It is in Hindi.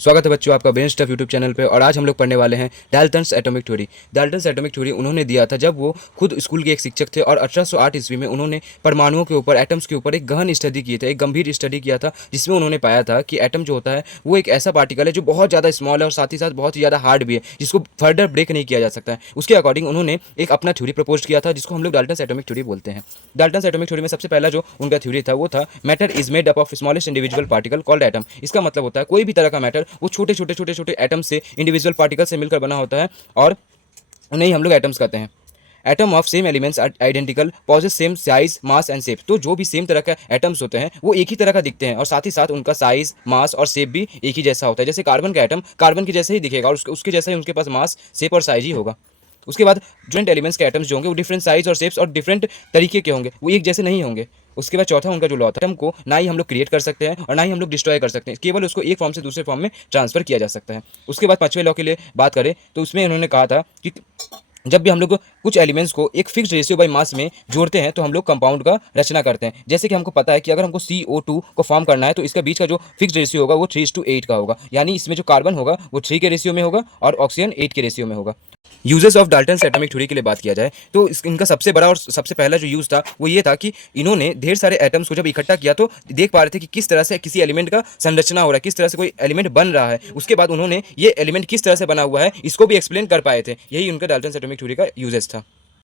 स्वागत है बच्चों आपका ब्रेन स्टफ यूट्यूब चैनल पे। और आज हम लोग पढ़ने वाले हैं Dalton's atomic theory. Dalton's atomic theory उन्होंने दिया था जब वो खुद स्कूल के एक शिक्षक थे और 1808 ईस्वी में उन्होंने परमाणुओं के ऊपर, एटम्स के ऊपर एक गहन स्टडी किए थे, एक गंभीर स्टडी किया था, जिसमें उन्होंने पाया था कि एटम जो होता है वो एक ऐसा पार्टिकल है जो बहुत ज़्यादा स्मॉल है और साथ ही साथ बहुत ही ज़्यादा हार्ड भी है, जिसको फर्दर ब्रेक नहीं किया जा सकता है। उसके अकॉर्डिंग उन्होंने एक अपना थ्योरी प्रपोज किया था, जिसको हम लोग डाल्टन्स एटॉमिक थ्योरी बोलते हैं। डाल्टन्स एटॉमिक थ्योरी में सबसे पहला जो उनका थ्योरी था वो था matter is made up of smallest individual particle called atom. इसका मतलब होता है कोई भी तरह का मैटर वो छोटे छोटे छोटे छोटे एटम से, इंडिविजुअल पार्टिकल से मिलकर बना होता है और उन्हें ही हम लोग एटम्स कहते हैं। Atom of same elements identical possess same size mass and shape. तो जो भी सेम तरह के एटम्स होते हैं वो एक ही तरह का दिखते हैं और साथ ही साथ उनका साइज, मास और शेप भी एक ही जैसा होता है। जैसे कार्बन का एटम कार्बन के जैसे ही दिखेगा और उसके जैसा ही उनके पास मास, शेप और साइज ही होगा। उसके बाद डिफरेंट एलिमेंट्स के एटम्स जो होंगे वो डिफरेंट साइज और शेप्स और डिफरेंट तरीके के होंगे, वो एक जैसे नहीं होंगे। उसके बाद चौथा उनका जो लॉ था, एटम को ना ही हम लोग क्रिएट कर सकते हैं और ना ही हम लोग डिस्ट्रॉय कर सकते हैं, केवल उसको एक फॉर्म से दूसरे फॉर्म में ट्रांसफर किया जा सकता है। उसके बाद पांचवें लॉ के लिए बात करें तो उसमें उन्होंने कहा था कि जब भी हम लोग कुछ एलिमेंट्स को एक फिक्स रेशियो बाई मास में जोड़ते हैं तो हम लोग कंपाउंड का रचना करते हैं। जैसे कि हमको पता है कि अगर हमको CO2 को फॉर्म करना है तो इसका बीच का जो फिक्स रेशियो होगा वो 3:8 का होगा, यानी इसमें जो कार्बन होगा वो 3 के रेशियो में होगा और ऑक्सीजन 8 के रेशियो में होगा। Uses of Dalton's atomic theory के लिए बात किया जाए तो इनका सबसे बड़ा और सबसे पहला जो यूज़ था वो ये था कि इन्होंने ढेर सारे एटम्स को जब इकट्ठा किया तो देख पा रहे थे कि किस तरह से किसी एलिमेंट का संरचना हो रहा है, किस तरह से कोई एलिमेंट बन रहा है। उसके बाद उन्होंने ये एलिमेंट किस तरह से बना हुआ है इसको भी एक्सप्लेन कर पाए थे। यही उनका डाल्टन्स एटॉमिक थ्योरी का यूजेस था।